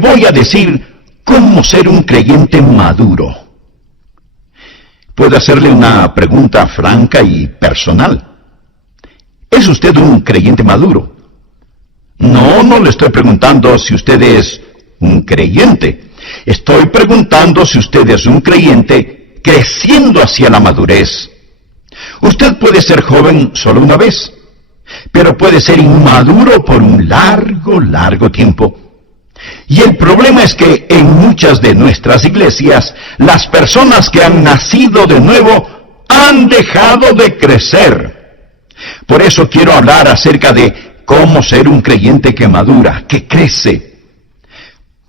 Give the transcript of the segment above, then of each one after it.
voy a decir cómo ser un creyente maduro. Puedo hacerle una pregunta franca y personal. ¿Es usted un creyente maduro? No le estoy preguntando si usted es un creyente. Estoy preguntando si usted es un creyente creciendo hacia la madurez. Usted puede ser joven solo una vez, pero puede ser inmaduro por un largo tiempo. Y el problema es que en muchas de nuestras iglesias, las personas que han nacido de nuevo han dejado de crecer. Por eso quiero hablar acerca de cómo ser un creyente que madura, que crece.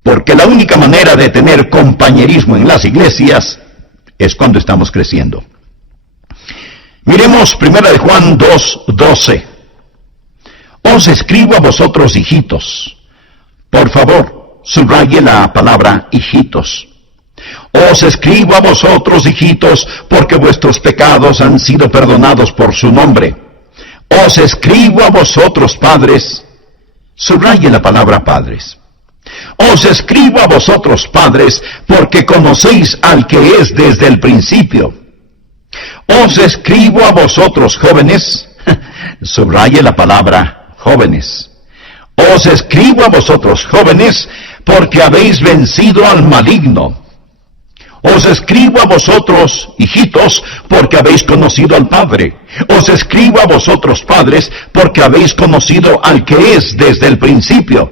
Porque la única manera de tener compañerismo en las iglesias es cuando estamos creciendo. Miremos 1 de Juan 2:12. Os escribo a vosotros, hijitos. Por favor, subraye la palabra hijitos. Os escribo a vosotros, hijitos, porque vuestros pecados han sido perdonados por su nombre. Os escribo a vosotros, padres. Subraye la palabra padres. Os escribo a vosotros, padres, porque conocéis al que es desde el principio. Os escribo a vosotros, jóvenes. Subraye la palabra jóvenes. Os escribo a vosotros, jóvenes, porque habéis vencido al maligno. Os escribo a vosotros, hijitos, porque habéis conocido al Padre. Os escribo a vosotros, padres, porque habéis conocido al que es desde el principio.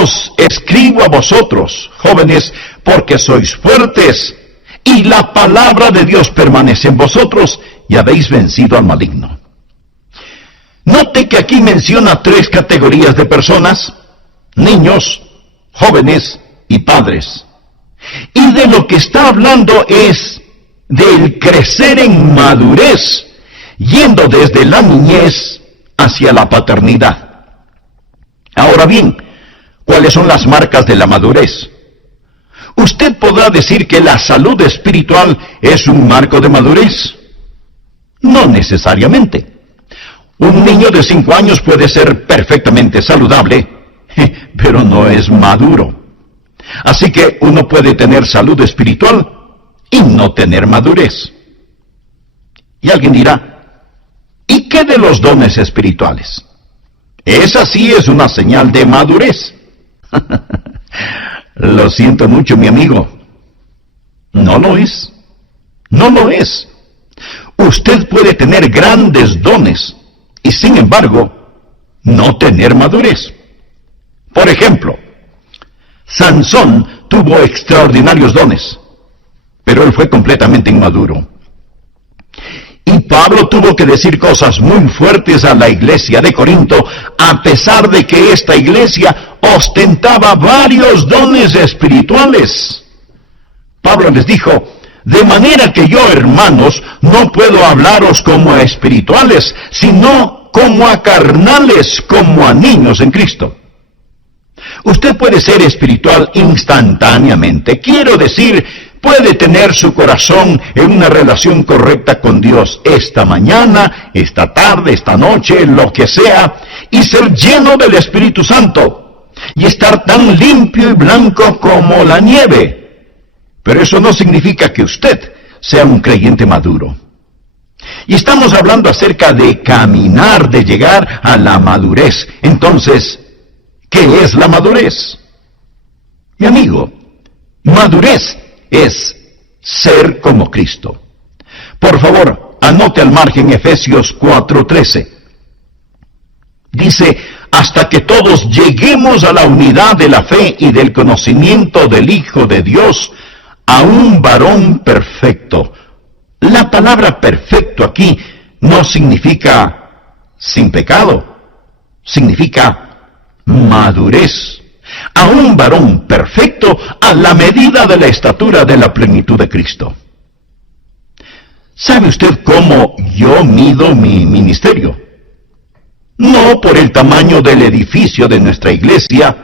Os escribo a vosotros, jóvenes, porque sois fuertes, y la palabra de Dios permanece en vosotros, y habéis vencido al maligno. Note que aquí menciona 3 categorías de personas: niños, jóvenes y padres. Y de lo que está hablando es del crecer en madurez, yendo desde la niñez hacia la paternidad. Ahora bien, ¿cuáles son las marcas de la madurez? Usted podrá decir que la salud espiritual es un marco de madurez. No necesariamente. Un niño de 5 años puede ser perfectamente saludable, pero no es maduro. Así que uno puede tener salud espiritual y no tener madurez. Y alguien dirá, ¿y qué de los dones espirituales? Esa sí es una señal de madurez. Lo siento mucho, mi amigo. No lo es. No lo es. Usted puede tener grandes dones y, sin embargo, no tener madurez. Por ejemplo, Sansón tuvo extraordinarios dones, pero él fue completamente inmaduro. Y Pablo tuvo que decir cosas muy fuertes a la iglesia de Corinto, a pesar de que esta iglesia ostentaba varios dones espirituales. Pablo les dijo, de manera que yo, hermanos, no puedo hablaros como a espirituales, sino como a carnales, como a niños en Cristo. Usted puede ser espiritual instantáneamente. Quiero decir, puede tener su corazón en una relación correcta con Dios esta mañana, esta tarde, esta noche, lo que sea, y ser lleno del Espíritu Santo, y estar tan limpio y blanco como la nieve. Pero eso no significa que usted sea un creyente maduro. Y estamos hablando acerca de caminar, de llegar a la madurez. Entonces, ¿qué es la madurez? Mi amigo, madurez es ser como Cristo. Por favor, anote al margen Efesios 4:13. Dice, hasta que todos lleguemos a la unidad de la fe y del conocimiento del Hijo de Dios, a un varón perfecto. La palabra perfecto aquí no significa sin pecado, significa madurez. A un varón perfecto a la medida de la estatura de la plenitud de Cristo. ¿Sabe usted cómo yo mido mi ministerio? No por el tamaño del edificio de nuestra iglesia,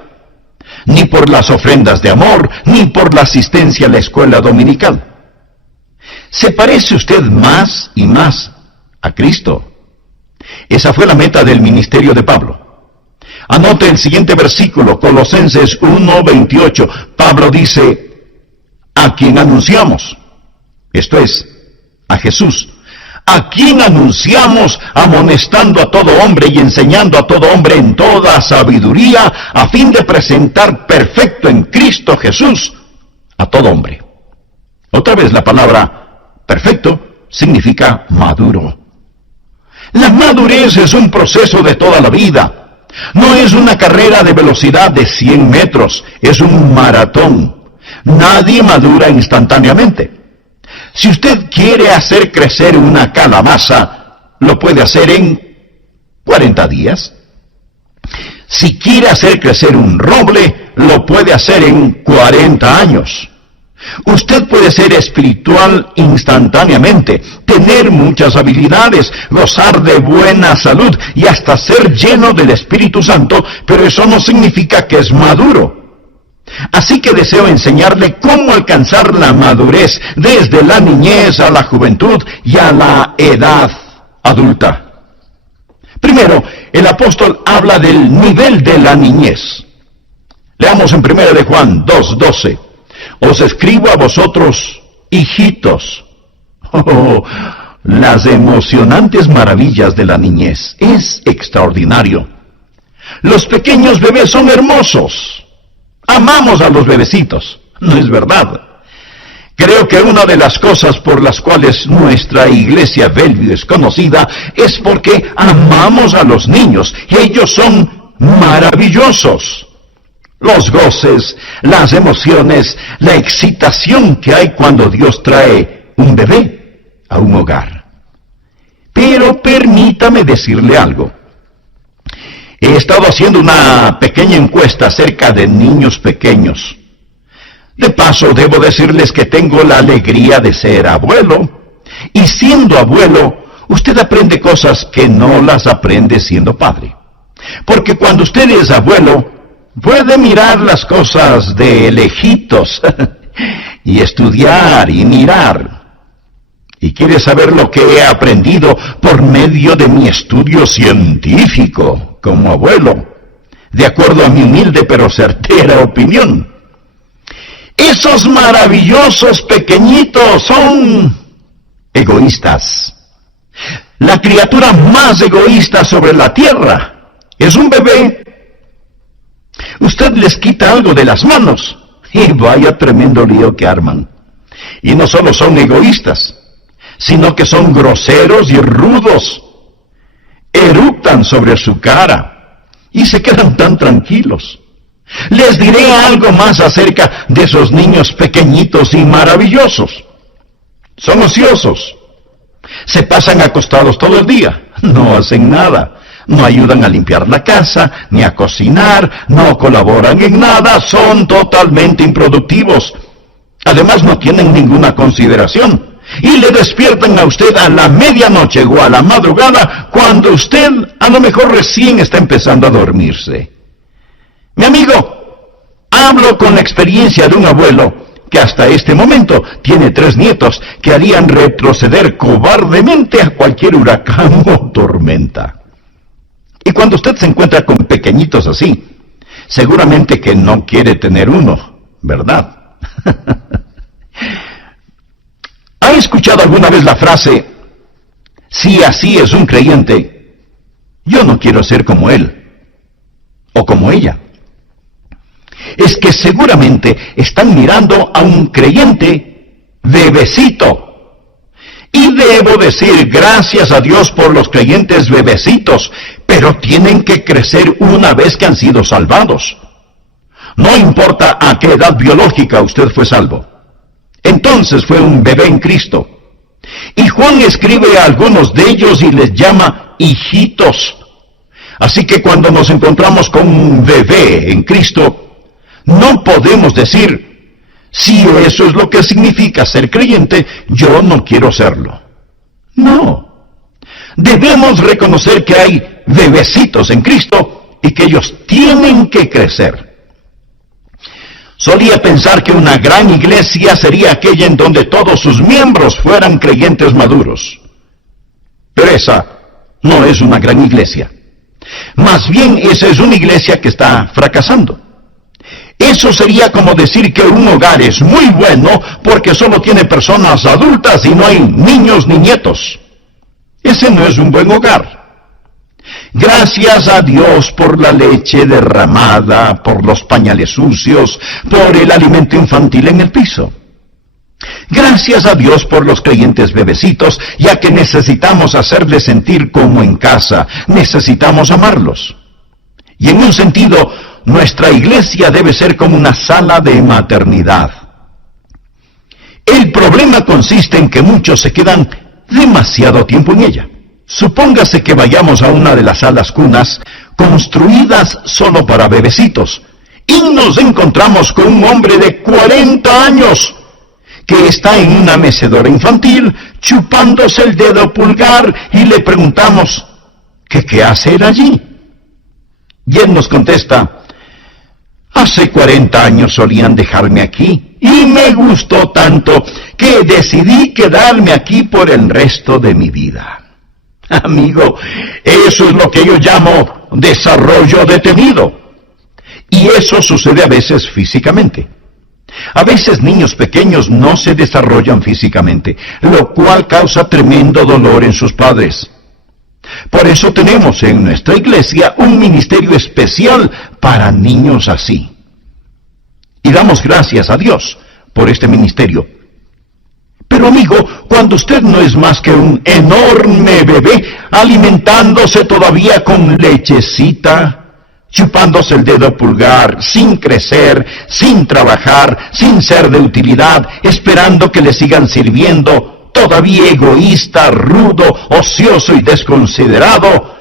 ni por las ofrendas de amor, ni por la asistencia a la escuela dominical. ¿Se parece usted más y más a Cristo? Esa fue la meta del ministerio de Pablo. Anote el siguiente versículo, Colosenses 1:28. Pablo dice, a quien anunciamos, esto es, a Jesús, a quien anunciamos amonestando a todo hombre y enseñando a todo hombre en toda sabiduría, a fin de presentar perfecto en Cristo Jesús a todo hombre. Otra vez la palabra perfecto significa maduro. La madurez es un proceso de toda la vida. No es una carrera de velocidad de 100 metros, es un maratón. Nadie madura instantáneamente. Si usted quiere hacer crecer una calabaza, lo puede hacer en 40 días. Si quiere hacer crecer un roble, lo puede hacer en 40 años. Usted puede ser espiritual instantáneamente, tener muchas habilidades, gozar de buena salud y hasta ser lleno del Espíritu Santo, pero eso no significa que es maduro. Así que deseo enseñarle cómo alcanzar la madurez desde la niñez a la juventud y a la edad adulta. Primero, el apóstol habla del nivel de la niñez. Leamos en 1 de Juan 2:12. Os escribo a vosotros, hijitos. Oh, las emocionantes maravillas de la niñez. Es extraordinario. Los pequeños bebés son hermosos. Amamos a los bebecitos, ¿no es verdad? Creo que una de las cosas por las cuales nuestra iglesia Bellevue es conocida es porque amamos a los niños. Ellos son maravillosos. Los goces, las emociones, la excitación que hay cuando Dios trae un bebé a un hogar. Pero permítame decirle algo. He estado haciendo una pequeña encuesta acerca de niños pequeños. De paso, debo decirles que tengo la alegría de ser abuelo. Y siendo abuelo, usted aprende cosas que no las aprende siendo padre. Porque cuando usted es abuelo, puede mirar las cosas de lejitos y estudiar y mirar. ¿Y quiere saber lo que he aprendido por medio de mi estudio científico como abuelo? De acuerdo a mi humilde pero certera opinión, esos maravillosos pequeñitos son egoístas. La criatura más egoísta sobre la tierra es un bebé. Usted les quita algo de las manos y vaya tremendo lío que arman. Y no solo son egoístas, sino que son groseros y rudos. Eructan sobre su cara y se quedan tan tranquilos. Les diré algo más acerca de esos niños pequeñitos y maravillosos. Son ociosos. Se pasan acostados todo el día. No hacen nada. No ayudan a limpiar la casa, ni a cocinar, no colaboran en nada. Son totalmente improductivos. Además, no tienen ninguna consideración. Y le despiertan a usted a la medianoche o a la madrugada cuando usted a lo mejor recién está empezando a dormirse. Mi amigo, hablo con la experiencia de un abuelo que hasta este momento tiene 3 nietos que harían retroceder cobardemente a cualquier huracán o tormenta. Y cuando usted se encuentra con pequeñitos así, seguramente que no quiere tener uno, ¿verdad? ¿Ha escuchado alguna vez la frase, si así es un creyente, yo no quiero ser como él o como ella? Es que seguramente están mirando a un creyente bebecito. Y debo decir gracias a Dios por los creyentes bebecitos, pero tienen que crecer una vez que han sido salvados. No importa a qué edad biológica usted fue salvo. Entonces fue un bebé en Cristo. Y Juan escribe a algunos de ellos y les llama hijitos. Así que cuando nos encontramos con un bebé en Cristo, no podemos decir, si eso es lo que significa ser creyente, yo no quiero serlo. No. Debemos reconocer que hay bebecitos en Cristo y que ellos tienen que crecer. Solía pensar que una gran iglesia sería aquella en donde todos sus miembros fueran creyentes maduros. Pero esa no es una gran iglesia. Más bien, esa es una iglesia que está fracasando. Eso sería como decir que un hogar es muy bueno porque solo tiene personas adultas y no hay niños ni nietos. Ese no es un buen hogar. Gracias a Dios por la leche derramada, por los pañales sucios, por el alimento infantil en el piso. Gracias a Dios por los creyentes bebecitos, ya que necesitamos hacerles sentir como en casa, necesitamos amarlos. Y en un sentido, nuestra iglesia debe ser como una sala de maternidad. El problema consiste en que muchos se quedan demasiado tiempo en ella. Supóngase que vayamos a una de las salas cunas construidas solo para bebecitos y nos encontramos con un hombre de 40 años que está en una mecedora infantil chupándose el dedo pulgar y le preguntamos que qué hace él allí. Y él nos contesta: hace 40 años solían dejarme aquí y me gustó tanto que decidí quedarme aquí por el resto de mi vida. Amigo, eso es lo que yo llamo desarrollo detenido. Y eso sucede a veces físicamente. A veces niños pequeños no se desarrollan físicamente, lo cual causa tremendo dolor en sus padres. Por eso tenemos en nuestra iglesia un ministerio especial para niños así. Y damos gracias a Dios por este ministerio. Pero amigo, cuando usted no es más que un enorme bebé, alimentándose todavía con lechecita, chupándose el dedo pulgar, sin crecer, sin trabajar, sin ser de utilidad, esperando que le sigan sirviendo, todavía egoísta, rudo, ocioso y desconsiderado,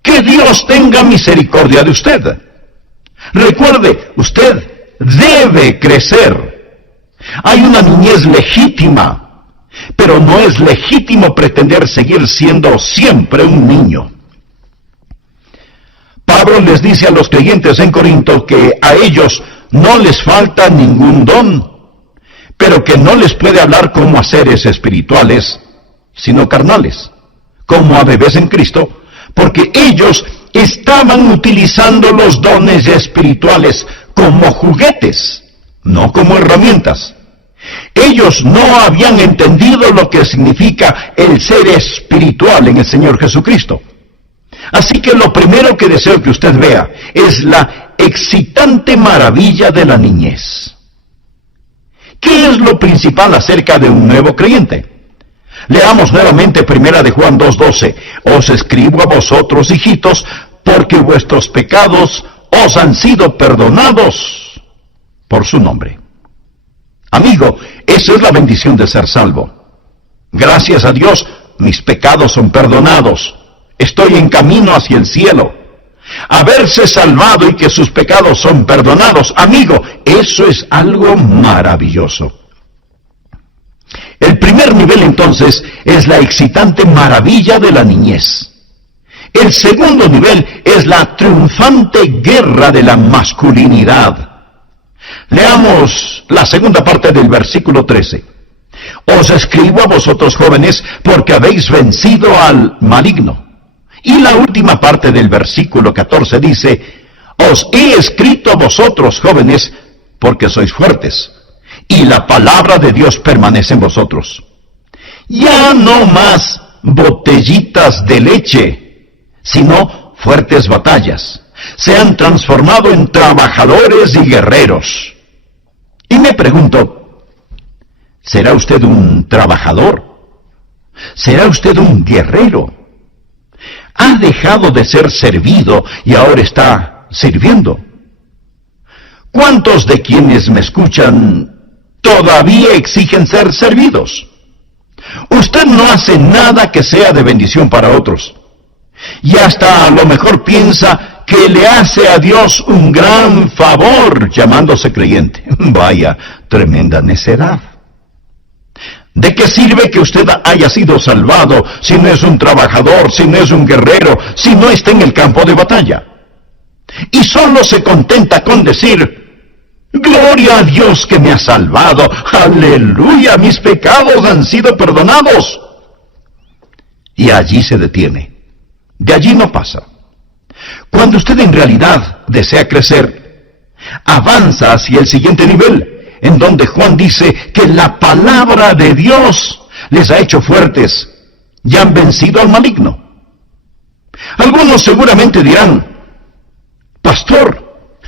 que Dios tenga misericordia de usted. Recuerde, usted debe crecer. Hay una niñez legítima, pero no es legítimo pretender seguir siendo siempre un niño. Pablo les dice a los creyentes en Corinto que a ellos no les falta ningún don, pero que no les puede hablar como a seres espirituales, sino carnales, como a bebés en Cristo, porque ellos estaban utilizando los dones espirituales como juguetes, no como herramientas. Ellos no habían entendido lo que significa el ser espiritual en el Señor Jesucristo. Así que lo primero que deseo que usted vea es la excitante maravilla de la niñez. ¿Qué es lo principal acerca de un nuevo creyente? Leamos nuevamente 1 de Juan 2:12. Os escribo a vosotros, hijitos, porque vuestros pecados os han sido perdonados por su nombre. Amigo, esa es la bendición de ser salvo. Gracias a Dios, mis pecados son perdonados. Estoy en camino hacia el cielo. Haberse salvado y que sus pecados son perdonados, amigo, eso es algo maravilloso. El primer nivel entonces es la excitante maravilla de la niñez. El segundo nivel es la triunfante guerra de la masculinidad. Leamos la segunda parte del versículo 13. Os escribo a vosotros jóvenes porque habéis vencido al maligno. Y la última parte del versículo 14 dice: os he escrito a vosotros jóvenes porque sois fuertes, y la palabra de Dios permanece en vosotros. Ya no más botellitas de leche, sino fuertes batallas. Se han transformado en trabajadores y guerreros. Y me pregunto, ¿será usted un trabajador? ¿Será usted un guerrero? ¿Ha dejado de ser servido y ahora está sirviendo? ¿Cuántos de quienes me escuchan todavía exigen ser servidos? Usted no hace nada que sea de bendición para otros. Y hasta a lo mejor piensa que le hace a Dios un gran favor llamándose creyente. Vaya, tremenda necedad. ¿De qué sirve que usted haya sido salvado si no es un trabajador, si no es un guerrero, si no está en el campo de batalla? Y solo se contenta con decir: gloria a Dios que me ha salvado, aleluya, mis pecados han sido perdonados. Y allí se detiene. De allí no pasa. Cuando usted en realidad desea crecer, avanza hacia el siguiente nivel, en donde Juan dice que la palabra de Dios les ha hecho fuertes y han vencido al maligno. Algunos seguramente dirán: pastor,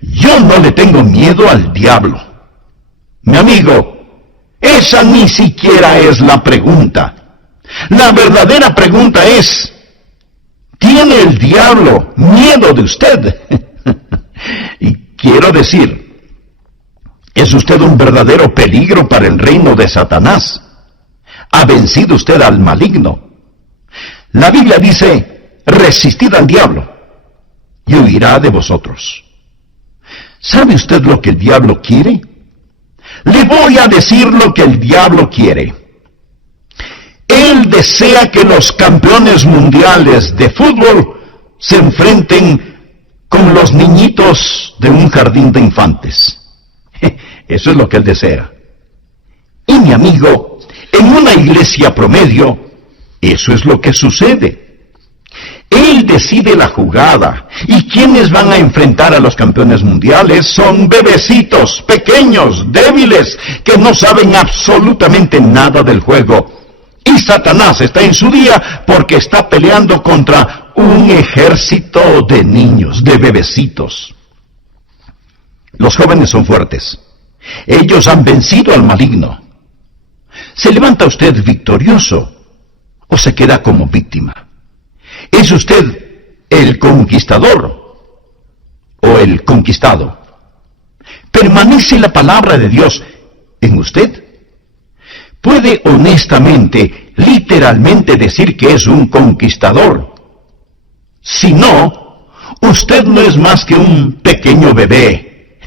yo no le tengo miedo al diablo. Mi amigo, esa ni siquiera es la pregunta. La verdadera pregunta es: ¿tiene el diablo miedo de usted? Y quiero decir, ¿es usted un verdadero peligro para el reino de Satanás? ¿Ha vencido usted al maligno? La Biblia dice: resistid al diablo y huirá de vosotros. ¿Sabe usted lo que el diablo quiere? Le voy a decir lo que el diablo quiere. Él desea que los campeones mundiales de fútbol se enfrenten con los niñitos de un jardín de infantes. Eso es lo que él desea. Y mi amigo, en una iglesia promedio, eso es lo que sucede. Él decide la jugada, y quienes van a enfrentar a los campeones mundiales son bebecitos, pequeños, débiles, que no saben absolutamente nada del juego. Y Satanás está en su día porque está peleando contra un ejército de niños, de bebecitos. Los jóvenes son fuertes. Ellos han vencido al maligno. ¿Se levanta usted victorioso o se queda como víctima? ¿Es usted el conquistador o el conquistado? ¿Permanece la palabra de Dios en usted? ¿Puede honestamente, literalmente decir que es un conquistador? Si no, usted no es más que un pequeño bebé.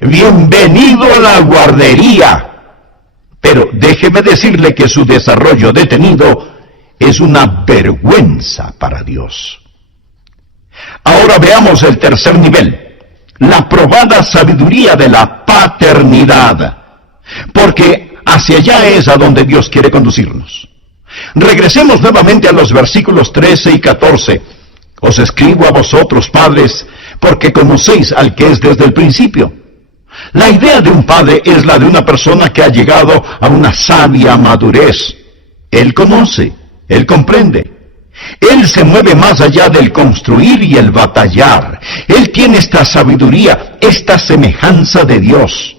Bienvenido a la guardería. Pero déjeme decirle que su desarrollo detenido es una vergüenza para Dios. Ahora veamos el tercer nivel, la probada sabiduría de la paternidad, porque hacia allá es a donde Dios quiere conducirnos. Regresemos nuevamente a los versículos 13 y 14. Os escribo a vosotros, padres, porque conocéis al que es desde el principio. La idea de un padre es la de una persona que ha llegado a una sabia madurez. Él conoce, él comprende. Él se mueve más allá del construir y el batallar. Él tiene esta sabiduría, esta semejanza de Dios.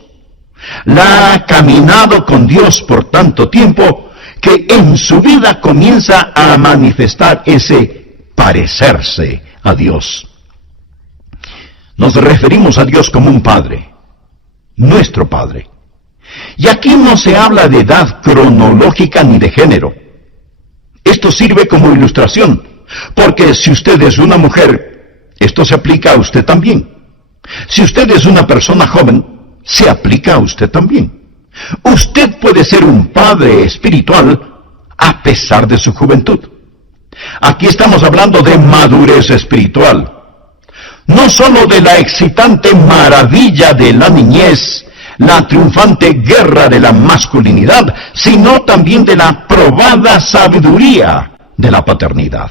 La ha caminado con Dios por tanto tiempo que en su vida comienza a manifestar ese parecerse a Dios. Nos referimos a Dios como un Padre, nuestro Padre. Y aquí no se habla de edad cronológica ni de género. Esto sirve como ilustración, porque si usted es una mujer, esto se aplica a usted también. Si usted es una persona joven, se aplica a usted también. Usted puede ser un padre espiritual a pesar de su juventud. Aquí estamos hablando de madurez espiritual. No sólo de la excitante maravilla de la niñez, la triunfante guerra de la masculinidad, sino también de la probada sabiduría de la paternidad.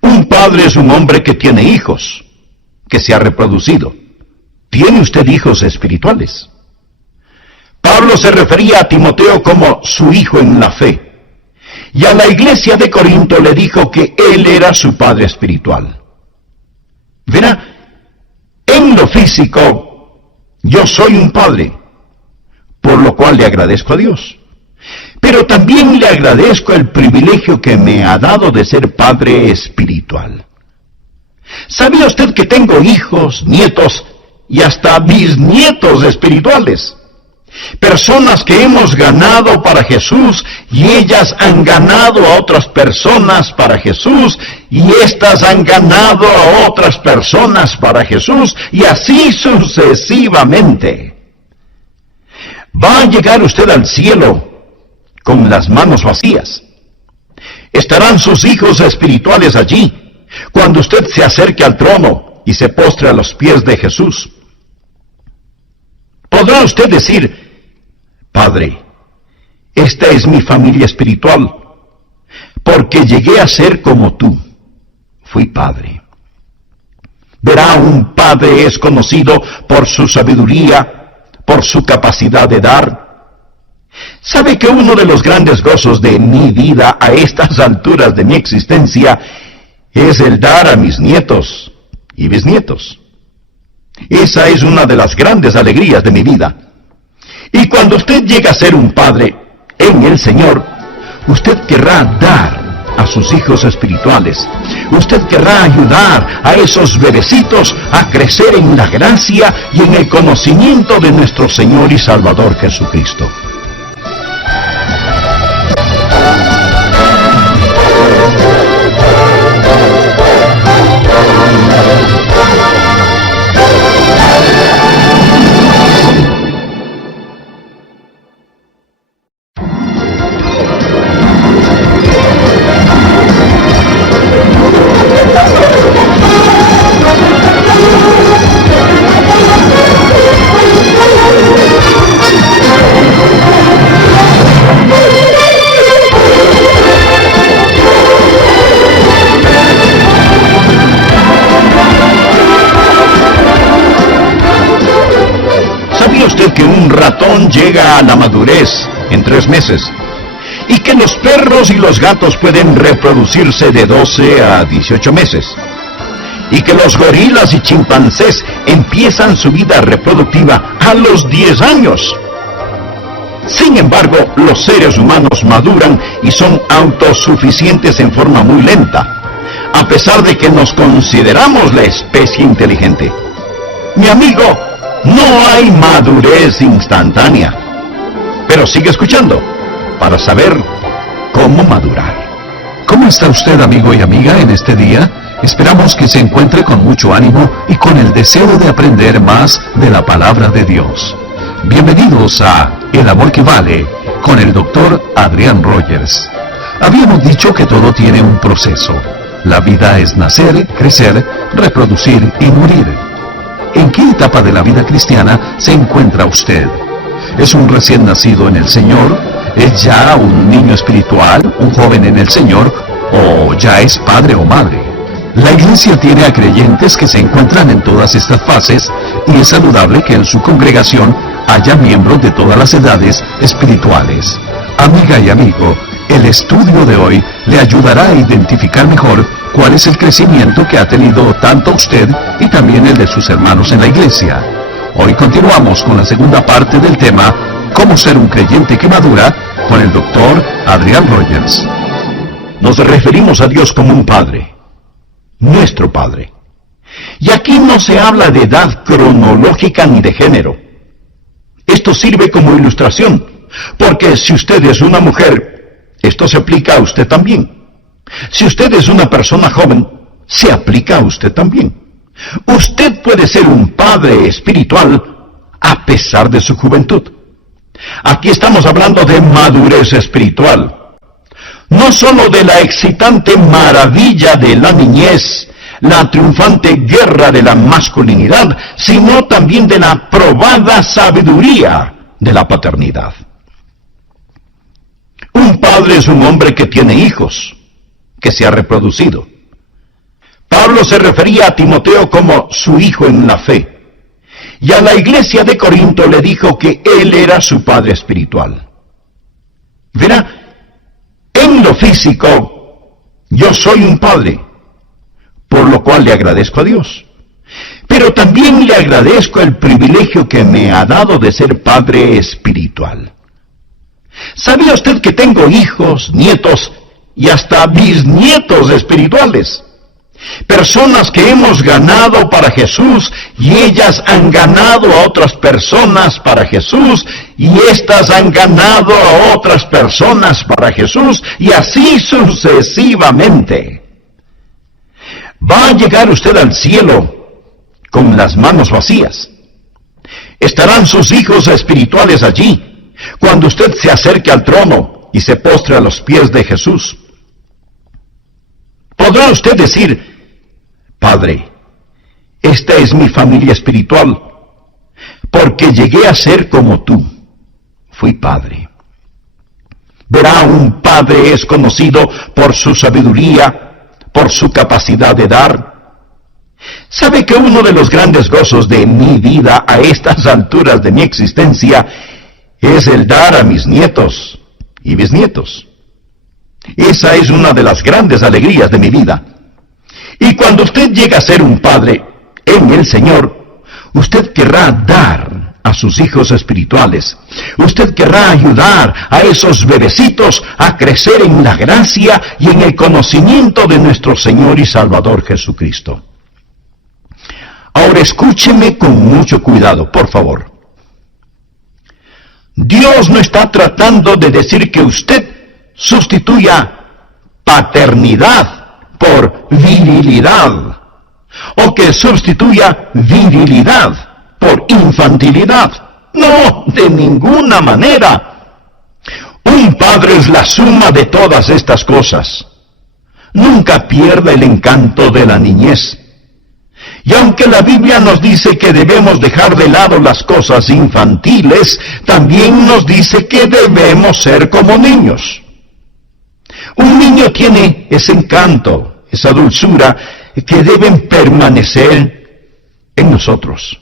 Un padre es un hombre que tiene hijos, que se ha reproducido. ¿Tiene usted hijos espirituales? Pablo se refería a Timoteo como su hijo en la fe, y a la iglesia de Corinto le dijo que él era su padre espiritual. Verá, en lo físico, yo soy un padre, por lo cual le agradezco a Dios. Pero también le agradezco el privilegio que me ha dado de ser padre espiritual. ¿Sabía usted que tengo hijos, nietos y hasta bisnietos espirituales? Personas que hemos ganado para Jesús y ellas han ganado a otras personas para Jesús y éstas han ganado a otras personas para Jesús y así sucesivamente. Va a llegar usted al cielo con las manos vacías. Estarán sus hijos espirituales allí cuando usted se acerque al trono y se postre a los pies de Jesús. Podrá usted decir: Padre, esta es mi familia espiritual, porque llegué a ser como tú. fui padre. Verá, un padre es conocido por su sabiduría, por su capacidad de dar. ¿Sabe que uno de los grandes gozos de mi vida a estas alturas de mi existencia es el dar a mis nietos y bisnietos? Esa es una de las grandes alegrías de mi vida. Y cuando usted llega a ser un padre en el Señor, usted querrá dar a sus hijos espirituales. Usted querrá ayudar a esos bebecitos a crecer en la gracia y en el conocimiento de nuestro Señor y Salvador Jesucristo. ¿Sabía usted que un ratón llega a la madurez en 3 meses? Y que los perros y los gatos pueden reproducirse de 12 a 18 meses. Y que los gorilas y chimpancés empiezan su vida reproductiva a los 10 años. Sin embargo, los seres humanos maduran y son autosuficientes en forma muy lenta, a pesar de que nos consideramos la especie inteligente. Mi amigo, no hay madurez instantánea. Pero sigue escuchando para saber cómo madurar. ¿Cómo está usted, amigo y amiga, en este día? Esperamos que se encuentre con mucho ánimo y con el deseo de aprender más de la palabra de Dios. Bienvenidos a El Amor que Vale, con el Dr. Adrián Rogers. Habíamos dicho que todo tiene un proceso. La vida es nacer, crecer, reproducir y morir. ¿En qué etapa de la vida cristiana se encuentra usted? ¿Es un recién nacido en el Señor? ¿Es ya un niño espiritual, un joven en el Señor? ¿O ya es padre o madre? La Iglesia tiene a creyentes que se encuentran en todas estas fases y es saludable que en su congregación haya miembros de todas las edades espirituales. Amiga y amigo, el estudio de hoy le ayudará a identificar mejor cuál es el crecimiento que ha tenido tanto usted y también el de sus hermanos en la iglesia. Hoy continuamos con la segunda parte del tema, ¿Cómo ser un creyente que madura?, con el Dr. Adrián Rogers. Nos referimos a Dios como un Padre, nuestro Padre. Y aquí no se habla de edad cronológica ni de género. Esto sirve como ilustración, porque si usted es una mujer, esto se aplica a usted también. Si usted es una persona joven, se aplica a usted también. Usted puede ser un padre espiritual a pesar de su juventud. Aquí estamos hablando de madurez espiritual. No sólo de la excitante maravilla de la niñez, la triunfante guerra de la masculinidad, sino también de la probada sabiduría de la paternidad. Un padre es un hombre que tiene hijos, que se ha reproducido. Pablo se refería a Timoteo como su hijo en la fe, y a la iglesia de Corinto le dijo que él era su padre espiritual. Verá, en lo físico, yo soy un padre, por lo cual le agradezco a Dios. Pero también le agradezco el privilegio que me ha dado de ser padre espiritual. ¿Sabía usted que tengo hijos, nietos y hasta bisnietos espirituales? Personas que hemos ganado para Jesús y ellas han ganado a otras personas para Jesús y éstas han ganado a otras personas para Jesús y así sucesivamente. ¿Va a llegar usted al cielo con las manos vacías? ¿Estarán sus hijos espirituales allí cuando usted se acerque al trono y se postre a los pies de Jesús? ¿Podrá usted decir: Padre, esta es mi familia espiritual, porque llegué a ser como tú, fui padre? Verá, un padre es conocido por su sabiduría, por su capacidad de dar. ¿Sabe que uno de los grandes gozos de mi vida a estas alturas de mi existencia es el dar a mis nietos y bisnietos? Esa es una de las grandes alegrías de mi vida. Y cuando usted llega a ser un padre en el Señor, usted querrá dar a sus hijos espirituales. Usted querrá ayudar a esos bebecitos a crecer en la gracia y en el conocimiento de nuestro Señor y Salvador Jesucristo. Ahora escúcheme con mucho cuidado, por favor. Dios no está tratando de decir que usted sustituya paternidad por virilidad, o que sustituya virilidad por infantilidad. No, de ninguna manera. Un padre es la suma de todas estas cosas. Nunca pierda el encanto de la niñez. Y aunque la Biblia nos dice que debemos dejar de lado las cosas infantiles, también nos dice que debemos ser como niños. Un niño tiene ese encanto, esa dulzura, que deben permanecer en nosotros.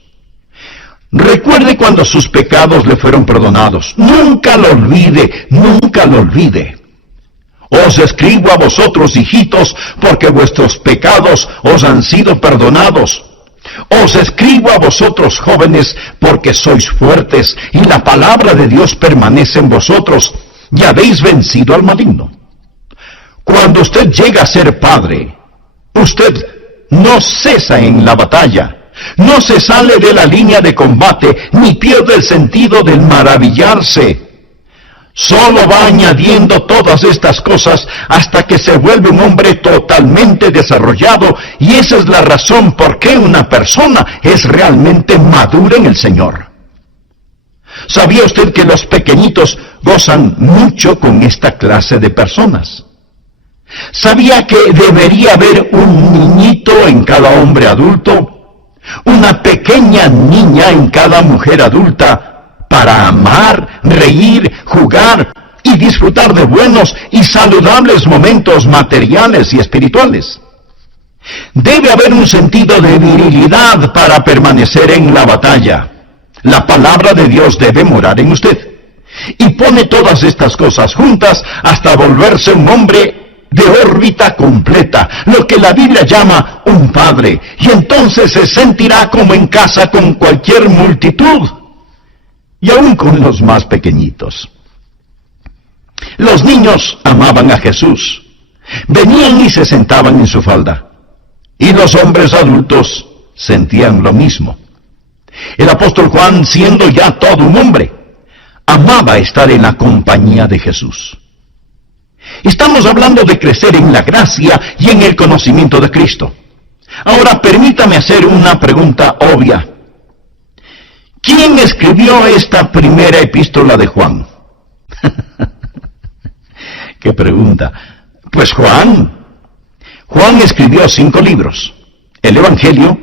Recuerde cuando sus pecados le fueron perdonados. Nunca lo olvide, nunca lo olvide. Os escribo a vosotros, hijitos, porque vuestros pecados os han sido perdonados. Os escribo a vosotros, jóvenes, porque sois fuertes, y la palabra de Dios permanece en vosotros, y habéis vencido al maligno. Cuando usted llega a ser padre, usted no cesa en la batalla, no se sale de la línea de combate, ni pierde el sentido del maravillarse. Solo va añadiendo todas estas cosas hasta que se vuelve un hombre totalmente desarrollado, y esa es la razón por qué una persona es realmente madura en el Señor. ¿Sabía usted que los pequeñitos gozan mucho con esta clase de personas? ¿Sabía que debería haber un niñito en cada hombre adulto? Una pequeña niña en cada mujer adulta, para amar, reír, jugar y disfrutar de buenos y saludables momentos materiales y espirituales. Debe haber un sentido de virilidad para permanecer en la batalla. La palabra de Dios debe morar en usted. Y pone todas estas cosas juntas hasta volverse un hombre de órbita completa, lo que la Biblia llama un padre, y entonces se sentirá como en casa con cualquier multitud, y aún con los más pequeñitos. Los niños amaban a Jesús, venían y se sentaban en su falda, y los hombres adultos sentían lo mismo. El apóstol Juan, siendo ya todo un hombre, amaba estar en la compañía de Jesús. Estamos hablando de crecer en la gracia y en el conocimiento de Cristo. Ahora permítame hacer una pregunta obvia. ¿Quién escribió esta primera epístola de Juan? ¿Qué pregunta? Pues Juan. Juan escribió 5 libros. El Evangelio,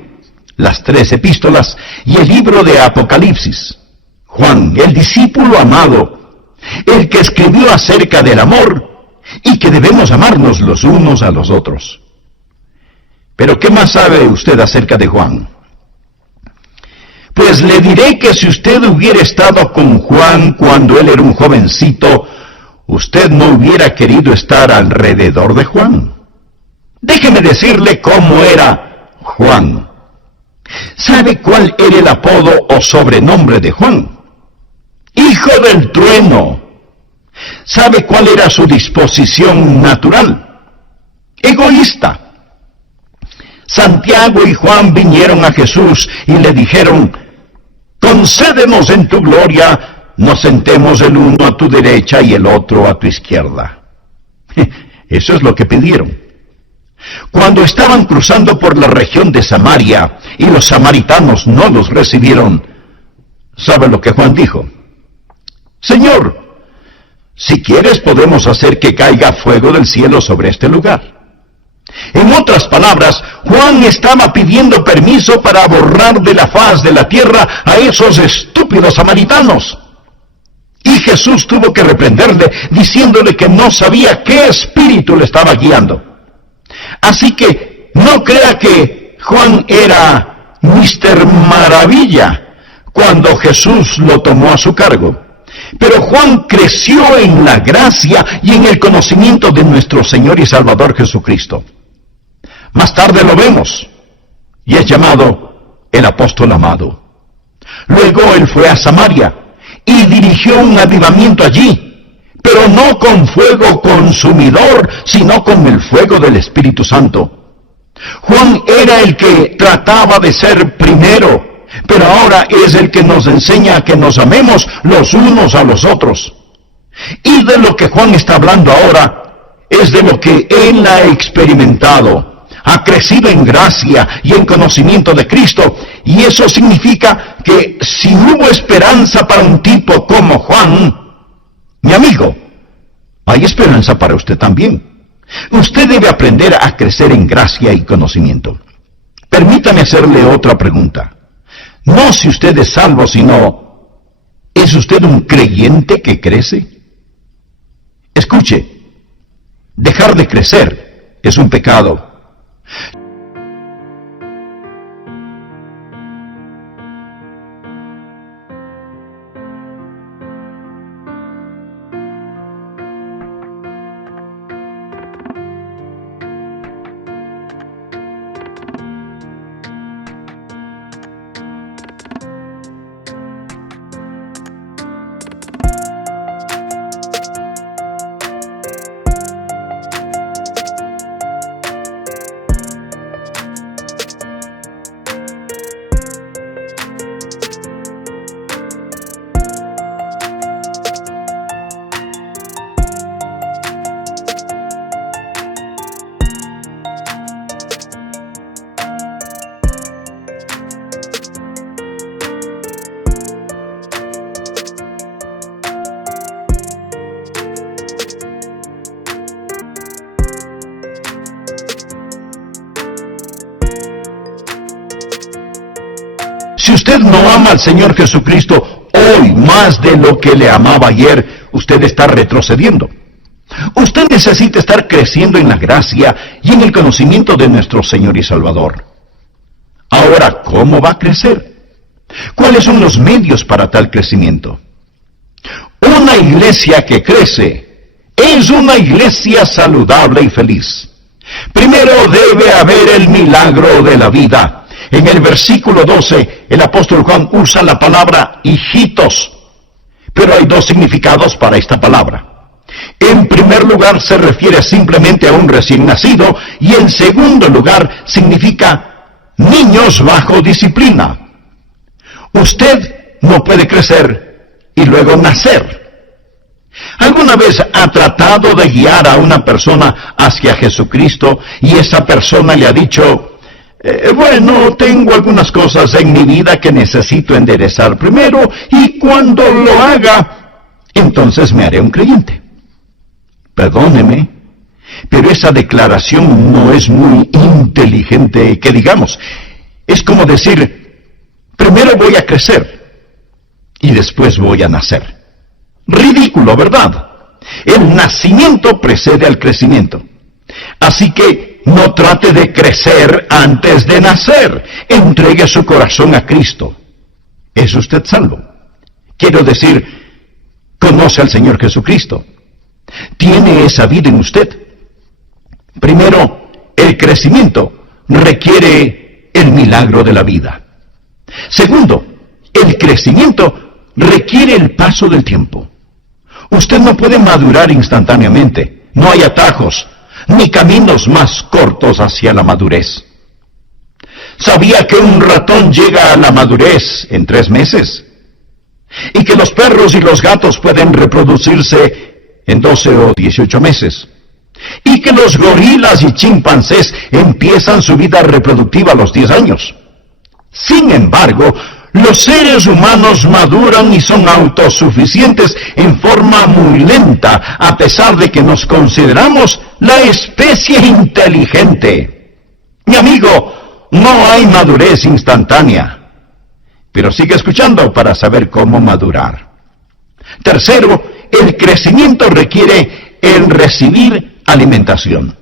las 3 epístolas y el libro de Apocalipsis. Juan, el discípulo amado, el que escribió acerca del amor y que debemos amarnos los unos a los otros. Pero ¿qué más sabe usted acerca de Juan? Pues le diré que si usted hubiera estado con Juan cuando él era un jovencito, usted no hubiera querido estar alrededor de Juan. Déjeme decirle cómo era Juan. ¿Sabe cuál era el apodo o sobrenombre de Juan? Hijo del trueno. ¿Sabe cuál era su disposición natural? Egoísta. Santiago y Juan vinieron a Jesús y le dijeron: concédenos en tu gloria, nos sentemos el uno a tu derecha y el otro a tu izquierda. Eso es lo que pidieron. Cuando estaban cruzando por la región de Samaria y los samaritanos no los recibieron, ¿sabe lo que Juan dijo? Señor, si quieres podemos hacer que caiga fuego del cielo sobre este lugar. En otras palabras, Juan estaba pidiendo permiso para borrar de la faz de la tierra a esos estúpidos samaritanos. Y Jesús tuvo que reprenderle, diciéndole que no sabía qué espíritu le estaba guiando. Así que no crea que Juan era Mr. Maravilla cuando Jesús lo tomó a su cargo. Pero Juan creció en la gracia y en el conocimiento de nuestro Señor y Salvador Jesucristo. Más tarde lo vemos, y es llamado el apóstol amado. Luego él fue a Samaria y dirigió un avivamiento allí, pero no con fuego consumidor, sino con el fuego del Espíritu Santo. Juan era el que trataba de ser primero, pero ahora es el que nos enseña a que nos amemos los unos a los otros. Y de lo que Juan está hablando ahora es de lo que él ha experimentado. Ha crecido en gracia y en conocimiento de Cristo, y eso significa que si hubo esperanza para un tipo como Juan, mi amigo, hay esperanza para usted también. Usted debe aprender a crecer en gracia y conocimiento. Permítame hacerle otra pregunta. No si usted es salvo, sino, ¿es usted un creyente que crece? Escuche, dejar de crecer es un pecado. Si usted no ama al Señor Jesucristo hoy más de lo que le amaba ayer, usted está retrocediendo. Usted necesita estar creciendo en la gracia y en el conocimiento de nuestro Señor y Salvador. Ahora, ¿cómo va a crecer? ¿Cuáles son los medios para tal crecimiento? Una iglesia que crece es una iglesia saludable y feliz. Primero debe haber el milagro de la vida. En el versículo 12, el apóstol Juan usa la palabra hijitos, pero hay dos significados para esta palabra. En primer lugar, se refiere simplemente a un recién nacido, y en segundo lugar, significa niños bajo disciplina. Usted no puede crecer y luego nacer. ¿Alguna vez ha tratado de guiar a una persona hacia Jesucristo y esa persona le ha dicho: bueno, tengo algunas cosas en mi vida que necesito enderezar primero, y cuando lo haga, entonces me haré un creyente? Perdóneme, pero esa declaración no es muy inteligente, que digamos. Es como decir: primero voy a crecer y después voy a nacer. Ridículo, ¿verdad? El nacimiento precede al crecimiento. Así que no trate de crecer antes de nacer. Entregue su corazón a Cristo. ¿Es usted salvo? Quiero decir, conoce al Señor Jesucristo. ¿Tiene esa vida en usted? Primero, el crecimiento requiere el milagro de la vida. Segundo, el crecimiento requiere el paso del tiempo. Usted no puede madurar instantáneamente. No hay atajos ni caminos más cortos hacia la madurez. ¿Sabía que un ratón llega a la madurez en 3 meses? Y que los perros y los gatos pueden reproducirse en 12 o 18 meses. Y que los gorilas y chimpancés empiezan su vida reproductiva a los 10 años. Sin embargo, los seres humanos maduran y son autosuficientes en forma muy lenta, a pesar de que nos consideramos la especie inteligente. Mi amigo, no hay madurez instantánea, pero sigue escuchando para saber cómo madurar. Tercero, el crecimiento requiere el recibir alimentación.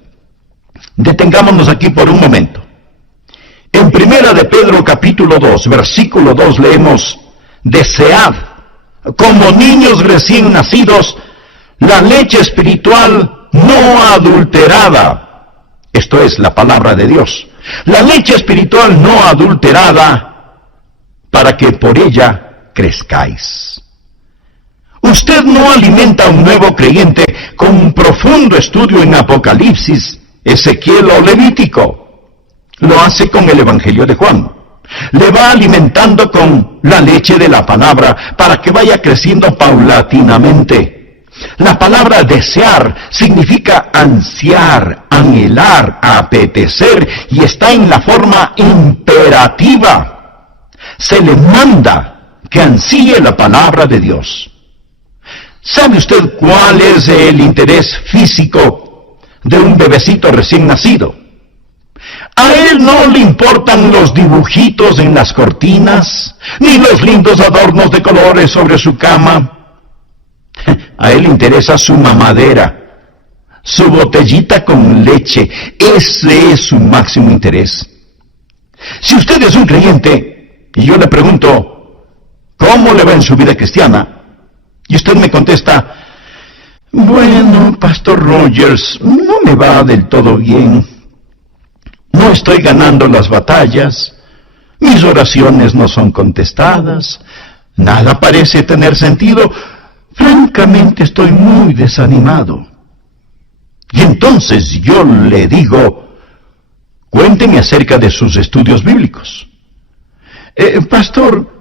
Detengámonos aquí por un momento. En Primera de Pedro capítulo 2, versículo 2 leemos: desead, como niños recién nacidos, la leche espiritual no adulterada. Esto es la palabra de Dios. La leche espiritual no adulterada, para que por ella crezcáis. Usted no alimenta a un nuevo creyente con un profundo estudio en Apocalipsis, Ezequiel o Levítico. Lo hace con el Evangelio de Juan. Le va alimentando con la leche de la palabra para que vaya creciendo paulatinamente. La palabra desear significa ansiar, anhelar, apetecer, y está en la forma imperativa. Se le manda que ansíe la palabra de Dios. ¿Sabe usted cuál es el interés físico de un bebecito recién nacido? A él no le importan los dibujitos en las cortinas, ni los lindos adornos de colores sobre su cama. A él le interesa su mamadera, su botellita con leche. Ese es su máximo interés. Si usted es un creyente, y yo le pregunto, ¿cómo le va en su vida cristiana? Y usted me contesta, bueno, Pastor Rogers, no me va del todo bien. No estoy ganando las batallas, mis oraciones no son contestadas, nada parece tener sentido, francamente estoy muy desanimado. Y entonces yo le digo, cuénteme acerca de sus estudios bíblicos. Pastor,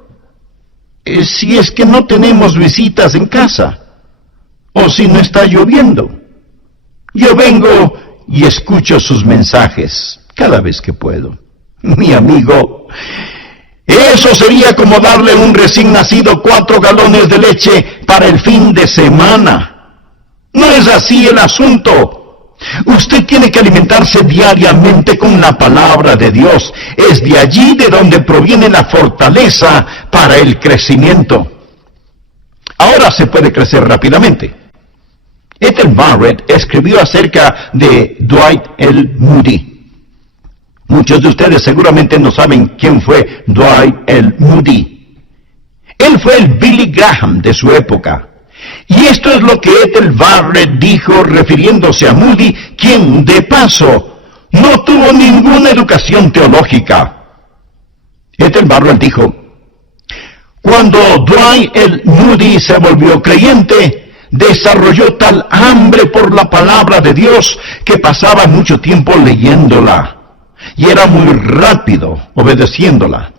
si es que no tenemos visitas en casa, o si no está lloviendo, yo vengo y escucho sus mensajes cada vez que puedo. Mi amigo, eso sería como darle a un recién nacido 4 galones de leche para el fin de semana. No es así el asunto. Usted tiene que alimentarse diariamente con la palabra de Dios. Es de allí de donde proviene la fortaleza para el crecimiento. Ahora se puede crecer rápidamente. Ethel Barrett escribió acerca de Dwight L. Moody. Muchos de ustedes seguramente no saben quién fue Dwight L. Moody. Él fue el Billy Graham de su época. Y esto es lo que Ethel Barrett dijo refiriéndose a Moody, quien, de paso, no tuvo ninguna educación teológica. Ethel Barrett dijo, cuando Dwight L. Moody se volvió creyente, desarrolló tal hambre por la palabra de Dios que pasaba mucho tiempo leyéndola. Y era muy rápido obedeciéndola.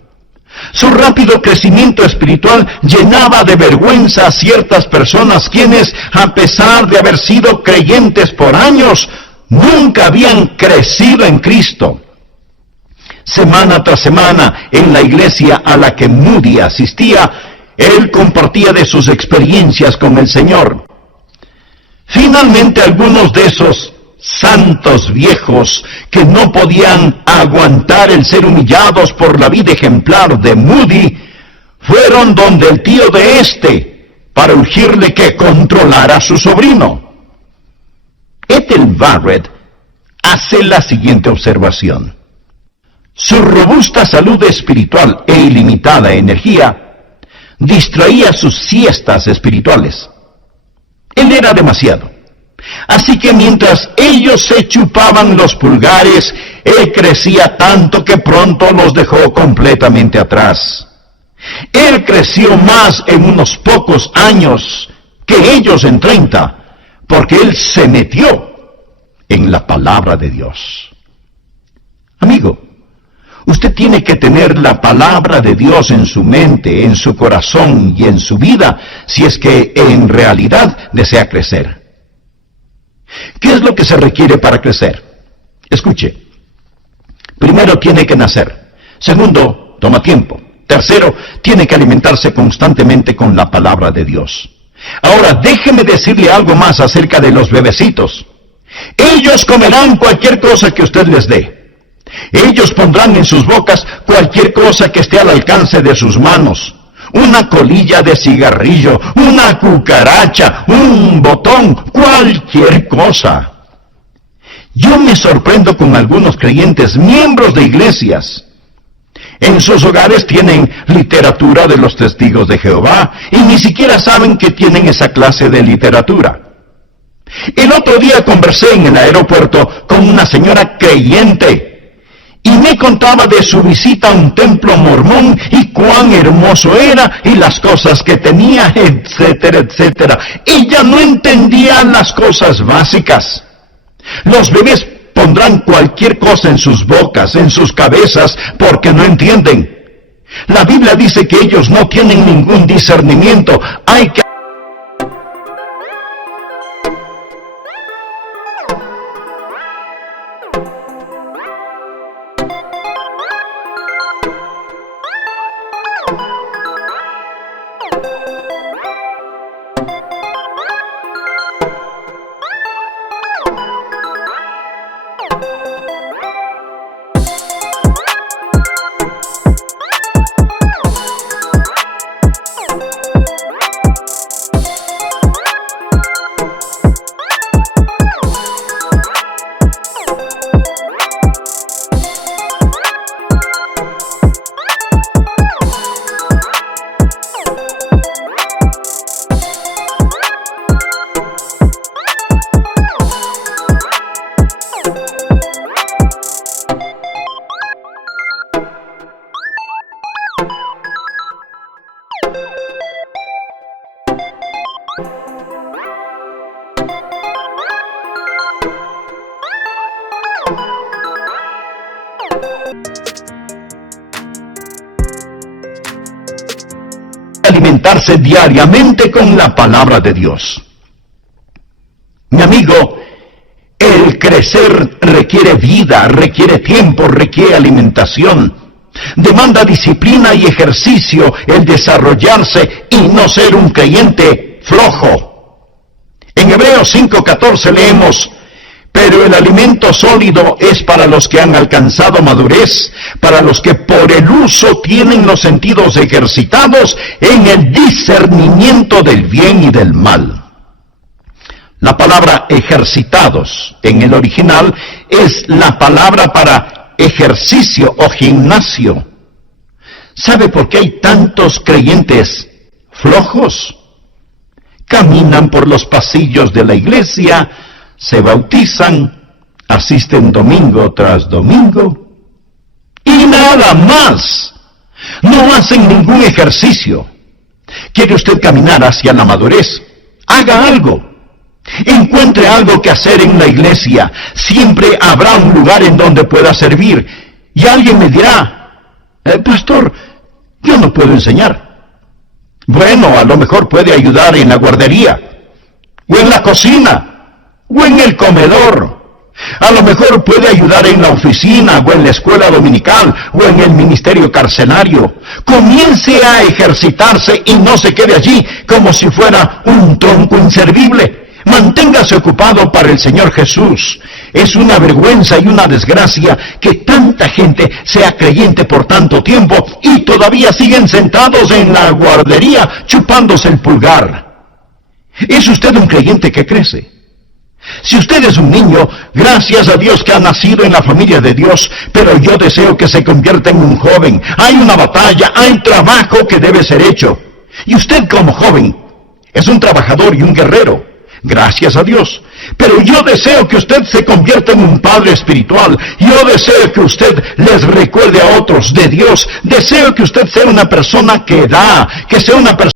Su rápido crecimiento espiritual llenaba de vergüenza a ciertas personas quienes, a pesar de haber sido creyentes por años, nunca habían crecido en Cristo. Semana tras semana, en la iglesia a la que Moody asistía, él compartía de sus experiencias con el Señor. Finalmente, algunos de esos santos viejos que no podían aguantar el ser humillados por la vida ejemplar de Moody, fueron donde el tío de este para urgirle que controlara a su sobrino. Ethel Barrett hace la siguiente observación. Su robusta salud espiritual e ilimitada energía distraía sus siestas espirituales. Él era demasiado. Así que mientras ellos se chupaban los pulgares, él crecía tanto que pronto los dejó completamente atrás. Él creció más en unos pocos años que ellos en 30, porque él se metió en la palabra de Dios. Amigo, usted tiene que tener la palabra de Dios en su mente, en su corazón y en su vida, si es que en realidad desea crecer. ¿Qué es lo que se requiere para crecer? Escuche. Primero, tiene que nacer. Segundo, toma tiempo. Tercero, tiene que alimentarse constantemente con la palabra de Dios. Ahora, déjeme decirle algo más acerca de los bebecitos. Ellos comerán cualquier cosa que usted les dé. Ellos pondrán en sus bocas cualquier cosa que esté al alcance de sus manos. Una colilla de cigarrillo, una cucaracha, un botón, cualquier cosa. Yo me sorprendo con algunos creyentes, miembros de iglesias. En sus hogares tienen literatura de los testigos de Jehová y ni siquiera saben que tienen esa clase de literatura. El otro día conversé en el aeropuerto con una señora creyente y me contaba de su visita a un templo mormón y cuán hermoso era y las cosas que tenía, etcétera, etcétera. Ella no entendía las cosas básicas. Los bebés pondrán cualquier cosa en sus bocas, en sus cabezas, porque no entienden. La Biblia dice que ellos no tienen ningún discernimiento. Hay que alimentarse diariamente con la palabra de Dios. Mi amigo, el crecer requiere vida, requiere tiempo, requiere alimentación. Demanda disciplina y ejercicio el desarrollarse y no ser un creyente flojo. En Hebreos 5:14 leemos: pero el alimento sólido es para los que han alcanzado madurez, para los que por el uso tienen los sentidos ejercitados en el discernimiento del bien y del mal. La palabra ejercitados en el original es la palabra para ejercicio o gimnasio. ¿Sabe por qué hay tantos creyentes flojos? Caminan por los pasillos de la iglesia, se bautizan, asisten domingo tras domingo y nada más. No hacen ningún ejercicio. ¿Quiere usted caminar hacia la madurez? Haga algo. Encuentre algo que hacer en la iglesia. Siempre habrá un lugar en donde pueda servir. Y alguien me dirá: pastor, yo no puedo enseñar. Bueno, a lo mejor puede ayudar en la guardería, o en la cocina, o en el comedor. A lo mejor puede ayudar en la oficina, o en la escuela dominical, o en el ministerio carcelario. Comience a ejercitarse y no se quede allí como si fuera un tronco inservible. Manténgase ocupado para el Señor Jesús. Es una vergüenza y una desgracia que tanta gente sea creyente por tanto tiempo y todavía siguen sentados en la guardería chupándose el pulgar. ¿Es usted un creyente que crece? Si usted es un niño, gracias a Dios que ha nacido en la familia de Dios, pero yo deseo que se convierta en un joven. Hay una batalla, hay trabajo que debe ser hecho. Y usted como joven es un trabajador y un guerrero. Gracias a Dios. Pero yo deseo que usted se convierta en un padre espiritual. Yo deseo que usted les recuerde a otros de Dios. Deseo que usted sea una persona que da, que sea una persona